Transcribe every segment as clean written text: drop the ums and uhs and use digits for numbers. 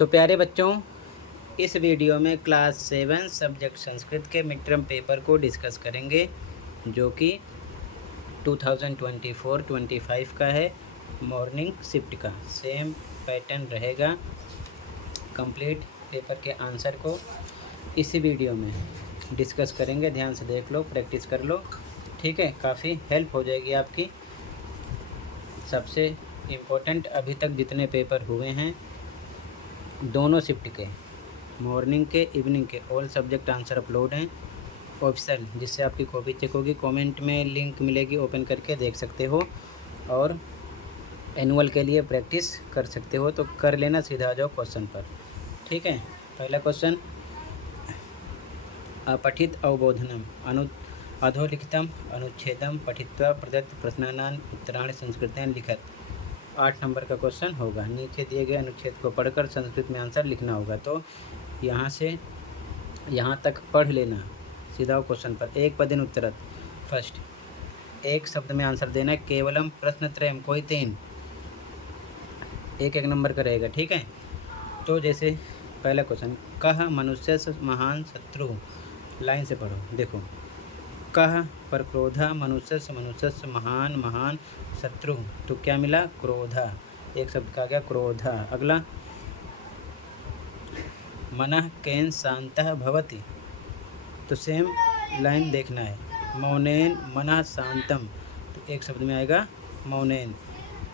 तो प्यारे बच्चों, इस वीडियो में क्लास 7 सब्जेक्ट संस्कृत के मिड टर्म पेपर को डिस्कस करेंगे, जो कि 2024-25 का है। मॉर्निंग शिफ्ट का सेम पैटर्न रहेगा। कंप्लीट पेपर के आंसर को इसी वीडियो में डिस्कस करेंगे। ध्यान से देख लो, प्रैक्टिस कर लो, ठीक है। काफ़ी हेल्प हो जाएगी आपकी। सबसे इम्पोर्टेंट अभी तक जितने पेपर हुए हैं, दोनों शिफ्ट के, मॉर्निंग के, इवनिंग के, ऑल सब्जेक्ट आंसर अपलोड हैं ऑफिशियल, जिससे आपकी कॉपी चेक होगी। कमेंट में लिंक मिलेगी, ओपन करके देख सकते हो और एनुअल के लिए प्रैक्टिस कर सकते हो। तो कर लेना, सीधा आ जाओ क्वेश्चन पर, ठीक है। पहला क्वेश्चन, अपठित अवबोधनम अधोलिखितम अनुच्छेदम पठित्वा प्रदत्त प्रश्नानां उत्तराणि संस्कृतेन लिखत। 8 नंबर का क्वेश्चन होगा। नीचे दिए गए अनुच्छेद को पढ़कर संस्कृत में आंसर लिखना होगा। तो यहाँ से यहाँ तक पढ़ लेना, सीधा क्वेश्चन पर। एक पदेन उत्तरत, फर्स्ट एक शब्द में आंसर देना है। केवलम प्रश्नत्रयम, कोई 3, एक नंबर का रहेगा, ठीक है। तो जैसे पहला क्वेश्चन, कह मनुष्य महान शत्रु, लाइन से पढ़ो। देखो, कह पर क्रोधा, मनुष्य महान शत्रु, तो क्या मिला? क्रोधा। एक शब्द का गया क्रोधा। अगला, मनः केन शांतः भवति, तो सेम लाइन देखना है। मौनेन मनः शांतम, तो एक शब्द में आएगा मौनेन,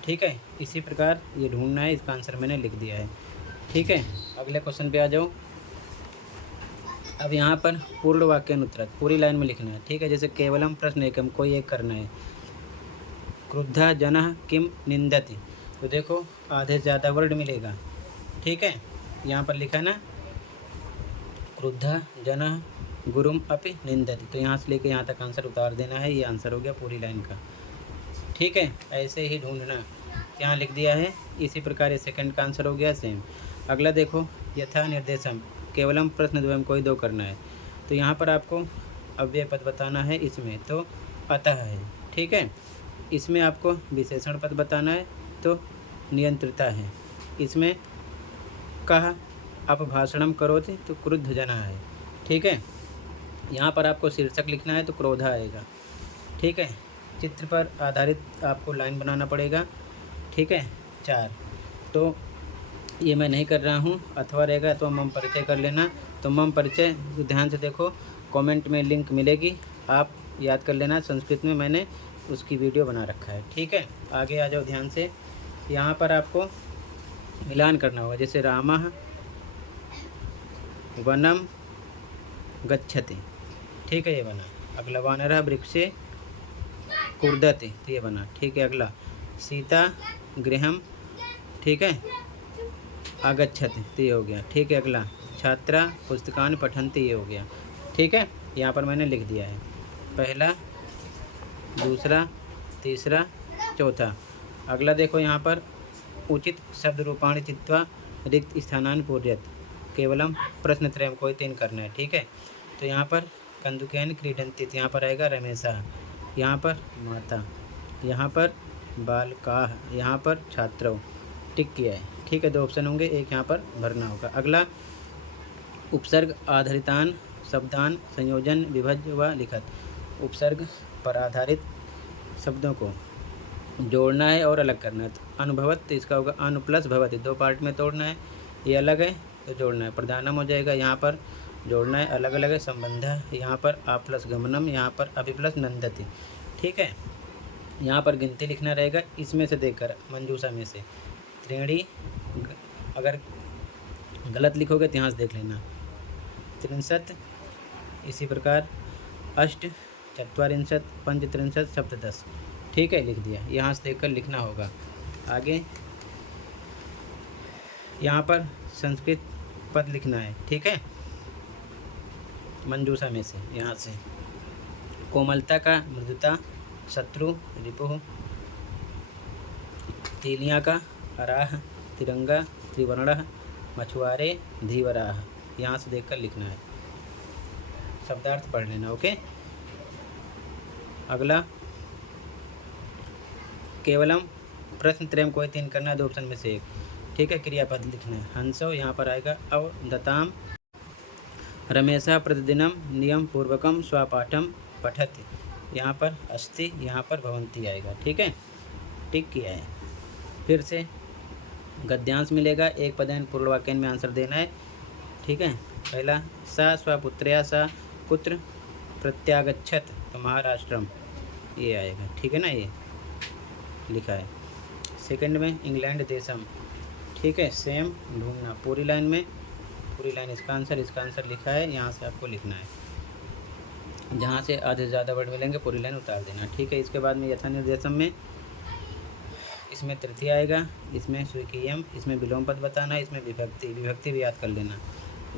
ठीक है। इसी प्रकार ये ढूंढना है, इसका आंसर मैंने लिख दिया है, ठीक है। अगले क्वेश्चन पे आ जाओ। अब यहाँ पर पूर्ण वाक्यानुत्तरत, पूरी लाइन में लिखना है, ठीक है। जैसे केवलम प्रश्न एकम, कोई एक करना है। क्रुद्धा जनः किम निंदति, तो देखो आधे से ज़्यादा वर्ड मिलेगा, ठीक है। यहाँ पर लिखा ना, क्रुद्धा जनः गुरुम अपि निंदति, तो यहाँ से लेके यहाँ तक आंसर उतार देना है। ये आंसर हो गया पूरी लाइन का, ठीक है। ऐसे ही ढूंढना, यहाँ लिख दिया है। इसी प्रकार ये सेकंड का आंसर हो गया सेम। अगला देखो, यथा निर्देशम, केवलम प्रश्न द्वयम, कोई 2 करना है। तो यहाँ पर आपको अव्यय पद बताना है इसमें, तो अतः है, ठीक है। इसमें आपको विशेषण पद बताना है, तो नियंत्रिता है। इसमें कह अपभाषणम करोति, तो क्रुद्ध जना है, ठीक है। यहाँ पर आपको शीर्षक लिखना है, तो क्रोधा आएगा, ठीक है। चित्र पर आधारित आपको लाइन बनाना पड़ेगा, ठीक है। 4, तो ये मैं नहीं कर रहा हूँ, अथवा रहेगा तो मम परिचय कर लेना। तो मम परिचय ध्यान से देखो, कमेंट में लिंक मिलेगी, आप याद कर लेना। संस्कृत में मैंने उसकी वीडियो बना रखा है, ठीक है। आगे आ जाओ ध्यान से। यहाँ पर आपको मिलान करना होगा। जैसे रामः वनम गच्छति, ठीक है, ये बना। अगला, वानरः वृक्षे कूर्दति, तो ये बना, ठीक है। अगला, सीता गृहम, ठीक है, आगच्छति, तो ये हो गया, ठीक है। अगला, छात्रा पुस्तकान पठन्ति, ये हो गया, ठीक है। यहाँ पर मैंने लिख दिया है, पहला, दूसरा, तीसरा, चौथा। अगला देखो, यहाँ पर उचित शब्द रूपाणि चित्वा रिक्त स्थानान पूर्यत, केवलम प्रश्नत्रयम, कोई 3 करना है, ठीक है। तो यहाँ पर कंदुकेन क्रीडन्ति, यहाँ पर आएगा रमेशः, यहाँ पर माता, यहाँ पर बालकाः, यहाँ पर छात्रौ, टिक किया है, ठीक है। 2 ऑप्शन होंगे, एक यहाँ पर भरना होगा। अगला, उपसर्ग आधारितान शब्दान संयोजन विभज्य व लिखत, उपसर्ग पर आधारित शब्दों को जोड़ना है और अलग करना है। तो अनुभवत, तो इसका होगा अनु प्लस भवति, 2 पार्ट में तोड़ना है। ये अलग है तो जोड़ना है। प्रधानम हो जाएगा, यहाँ पर जोड़ना है, अलग अलग है। संबंध, यहाँ पर आ प्लस गमनम, यहाँ पर अभि प्लस नंदति, ठीक है। यहाँ पर गिनती लिखना रहेगा, इसमें से देखकर, मंजूषा में से। त्रीणी, अगर गलत लिखोगे तो यहाँ से देख लेना। 63, इसी प्रकार अष्ट, चत्वारिंशत्, पंचत्रिंशत्, सप्तदश, ठीक है, लिख दिया। यहाँ से देखकर लिखना होगा। आगे यहाँ पर संस्कृत पद लिखना है, ठीक है, मंजूषा में से। यहाँ से कोमलता का मृदुता, शत्रु रिपुः, तीलियाँ का अराह, तिरंगा त्रिवर्णः, मछुआरे धीवराः, यहाँ से देखकर लिखना है। शब्दार्थ पढ़ लेना, ओके। अगला, केवलम प्रश्न त्रयम, कोई 3 करना है, 2 ऑप्शन में से एक। ठीक है, क्रियापद लिखना है। हंसो यहाँ पर आएगा अवदताम, रमेशा प्रतिदिनम नियम पूर्वकम स्वपाठम पठति, यहाँ पर अस्ति, यहाँ पर भवंती आएगा। ठीक है, टिक किया है। फिर से गद्यांश मिलेगा, एक पदेन पूर्ण वाक्य में आंसर देना है। ठीक है, पहला सा स्वपुत्र्या सा पुत्र प्रत्यागच्छत, तो महाराष्ट्रम ये आएगा। ठीक है ना, ये लिखा है। सेकंड में इंग्लैंड देशम। ठीक है, सेम ढूंढना पूरी लाइन में, पूरी लाइन इसका आंसर लिखा है, यहाँ से आपको लिखना है। जहाँ से आधे से ज़्यादा वर्ड मिलेंगे पूरी लाइन उतार देना। ठीक है, इसके बाद में यथा निर्देशम में, इसमें तृतीय आएगा, इसमें स्वीकीयम, इसमें विलोम पद बताना, इसमें विभक्ति भी याद कर लेना,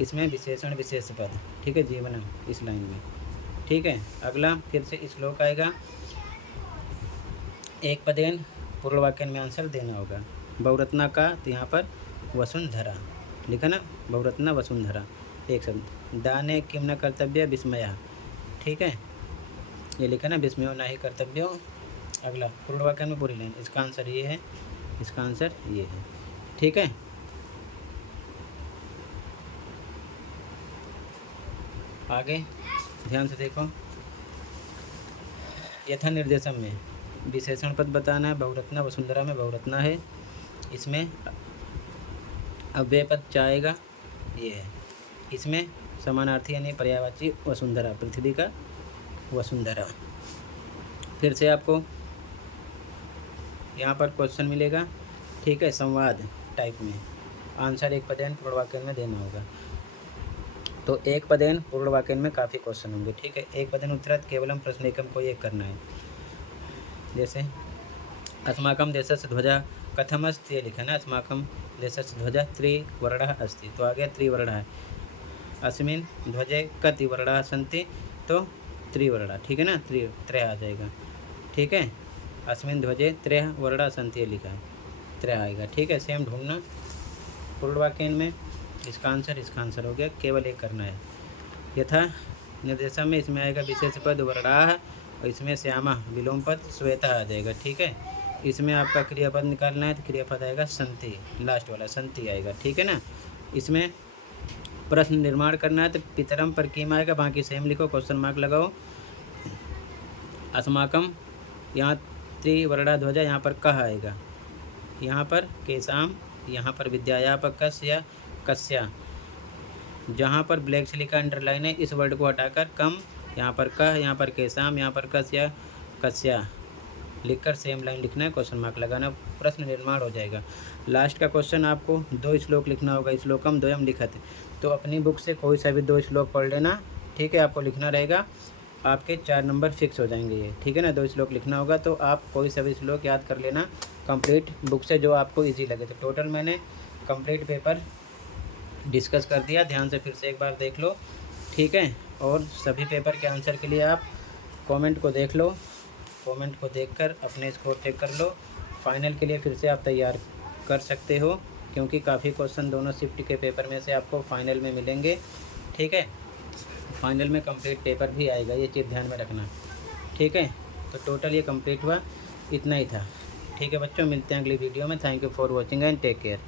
इसमें विशेषण विशेष पद। ठीक है, जीवनम इस लाइन में। ठीक है, अगला फिर से श्लोक आएगा, एक पदेन पूर्ण वाक्य में आंसर देना होगा। बहुरत्ना का, तो यहाँ पर वसुंधरा लिखा ना, बहुरत्ना वसुंधरा एक शब्द। दाने किम न कर्तव्य विस्मया। ठीक है, ये लिखा ना, विस्मयो ना ही कर्तव्यो। अगला पूर्ण वाक्य में पूरी लाइन, इसका आंसर ये है, इसका आंसर ये है। ठीक है, आगे ध्यान से देखो, यथा निर्देशम में विशेषण पद बताना है। बहुरत्ना वसुंधरा में बहुरत्ना है, इसमें अव्यय पद चाहेगा, ये है। इसमें समानार्थी यानी पर्यायवाची वसुंधरा, पृथ्वी का वसुंधरा। फिर से आपको यहाँ पर क्वेश्चन मिलेगा। ठीक है, संवाद टाइप में आंसर एक पदेन पूर्ण वाक्य में देना होगा। तो एक पदेन पूर्ण वाक्य में काफ़ी क्वेश्चन होंगे। ठीक है, एक पदेन उत्तरात् केवलम प्रश्न एकम को एक करना है। जैसे अस्माकं देशस्य ध्वजा कथमस्ति, ये लिखा ना, अस्माकं देशस्य ध्वजा त्रिवर्णः अस्ति, तो आ गया त्रिवर्णः है। अस्मिन् ध्वजे कति वर्णाः सन्ति, तो त्रिवर्णः। ठीक है ना, त्रय आ जाएगा। ठीक है, अस्मिन् ध्वजे त्रयः वर्णाः सन्ति, ये लिखा है, त्रय आएगा। ठीक है, सेम ढूंढना पूर्ण वाक्य में, इसका आंसर हो गया, केवल एक करना है। यथा निर्देशम में इसमें आएगा विशेष पद वर्णाः, और इसमें श्यामा विलोम पद श्वेता आ जाएगा। ठीक है, इसमें आपका क्रियापद निकालना है, तो क्रियापद आएगा संति, लास्ट वाला संति आएगा। ठीक है ना, इसमें प्रश्न निर्माण करना है, तो पितरम पर किम आएगा, बाकी सेम लिखो, क्वेश्चन मार्क लगाओ। अस्माकम, यहाँ त्रिवर्णा ध्वजा, यहाँ पर कह आएगा, यहाँ पर केशाम, यहाँ पर विद्याया पर कस्य कस्या। जहाँ पर ब्लैक से लिखा अंडरलाइन है, इस वर्ड को हटाकर कम, यहाँ पर कह, यहाँ पर केशाम, यहाँ पर कस्या कस्या लिखकर सेम लाइन लिखना है, क्वेश्चन मार्क लगाना, प्रश्न निर्माण हो जाएगा। लास्ट का क्वेश्चन आपको 2 श्लोक लिखना होगा, श्लोकम द्वयम लिखत, तो अपनी बुक से कोई सा भी 2 श्लोक पढ़ लेना। ठीक है, आपको लिखना रहेगा, आपके 4 नंबर फिक्स हो जाएंगे ये। ठीक है ना, 2 श्लोक लिखना होगा, तो आप कोई सा भी श्लोक याद कर लेना कंप्लीट बुक से, जो आपको ईजी लगे। तो टोटल मैंने कंप्लीट पेपर डिस्कस कर दिया, ध्यान से फिर से एक बार देख लो। ठीक है, और सभी पेपर के आंसर के लिए आप कमेंट को देख लो, कमेंट को देखकर अपने स्कोर चेक कर लो। फाइनल के लिए फिर से आप तैयार कर सकते हो, क्योंकि काफ़ी क्वेश्चन दोनों शिफ्ट के पेपर में से आपको फाइनल में मिलेंगे। ठीक है, फाइनल में कंप्लीट पेपर भी आएगा, ये चीज़ ध्यान में रखना। ठीक है, तो टोटल ये कंप्लीट हुआ, इतना ही था। ठीक है बच्चों, मिलते हैं अगली वीडियो में। Thank you for watching and take care.